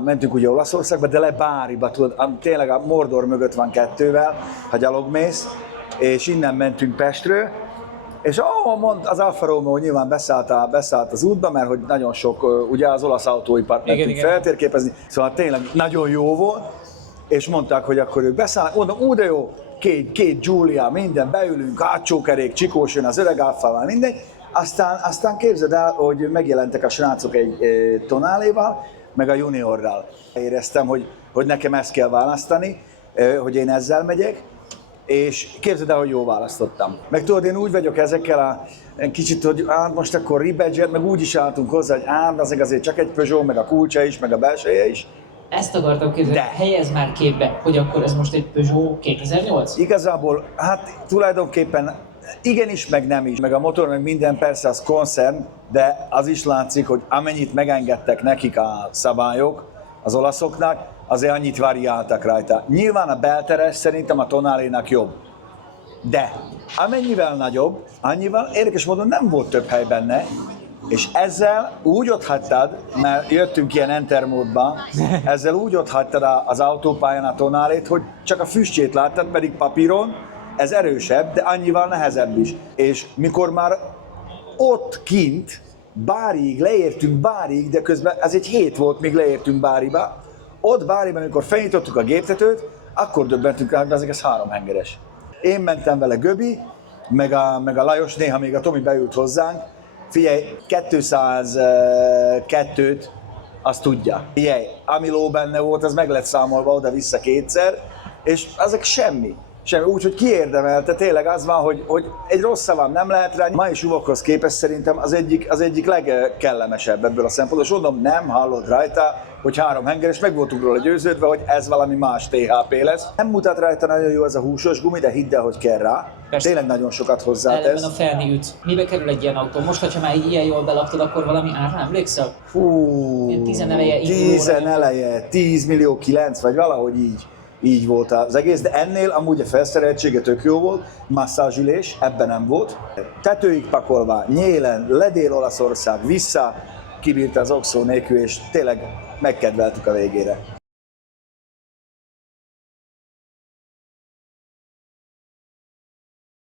Mentünk ugye Olaszországba, de le Báriba, tudod, tényleg a Mordor mögött van kettővel, ha gyalogmész, és innen mentünk Pestről, és az Alfa Romeo nyilván beszállt az útba, mert hogy nagyon sok, ugye az olasz autóipart mentünk feltérképezni, szóval tényleg nagyon jó volt, és mondták, hogy akkor ők beszállnak, mondom, de jó, két Giulia, minden, beülünk, hátsókerék, Csikós jön az öreg Alfával, mindegy, aztán képzeld el, hogy megjelentek a srácok egy Tonaléval, meg a Juniorral. Éreztem, hogy nekem ezt kell választani, hogy én ezzel megyek, és képzeld el, hogy jól választottam. Meg tudod, én úgy vagyok ezekkel kicsit, hogy most akkor ribadget, meg úgy is álltunk hozzá, hogy azért csak egy Peugeot, meg a kulcsa is, meg a belseje is. Ezt akartam kérdezni, helyez már képbe, hogy akkor ez most egy Peugeot 2008? Igazából, hát tulajdonképpen igenis, meg nem is. Meg a motor, meg minden persze az koncern, de az is látszik, hogy amennyit megengedtek nekik a szabályok, az olaszoknak, azért annyit variáltak rajta. Nyilván a belteres szerintem a Tonalénak jobb. De amennyivel nagyobb, annyival érdekes módon nem volt több hely benne, és ezzel úgy otthagytad, mert jöttünk ilyen enter módba, ezzel úgy otthagytad az autópályán a Tonalét, hogy csak a füstjét láttad, pedig papíron ez erősebb, de annyival nehezebb is. És mikor már ott kint, Báriig, leértünk Báriig, de közben ez egy hét volt, míg leértünk Báriba, ott Báriban, amikor felnyitottuk a géptetőt, akkor döbbentünk rá, hogy ez 3 hengeres. Én mentem vele Göbi, meg a Lajos, néha még a Tomi beült hozzánk. Figyelj, 202-t, azt tudja. Figyelj, ami ló benne volt, az meg lett számolva oda-vissza kétszer, és azok semmi. Úgyhogy kiérdemelte, tényleg az van, hogy egy rossz szavam nem lehet rá. Mai suvokhoz képest szerintem az egyik legkellemesebb ebből a szempontból, és mondom, nem hallod rajta, hogy 3 hengeres, meg voltunk róla győződve, hogy ez valami más THP lesz. Nem mutat rajta nagyon jó ez a húsos gumi, de hidd el, hogy kell rá. Persze. Tényleg nagyon sokat hozzátesz. Ellenben a felni üt. Mibe kerül egy ilyen autó? Most, hogyha már ilyen jól belaktad, akkor valami árra emlékszel? Fú, 10 eleje, 10 millió 9, vagy valahogy így volt az egész, de ennél amúgy a felszereltsége tök jó volt, masszázsülés, ebben nem volt. Tetőig pakolva, nyélen, ledél Olaszország, vissza, kibírta az oxó nélkül, és tényleg megkedveltük a végére.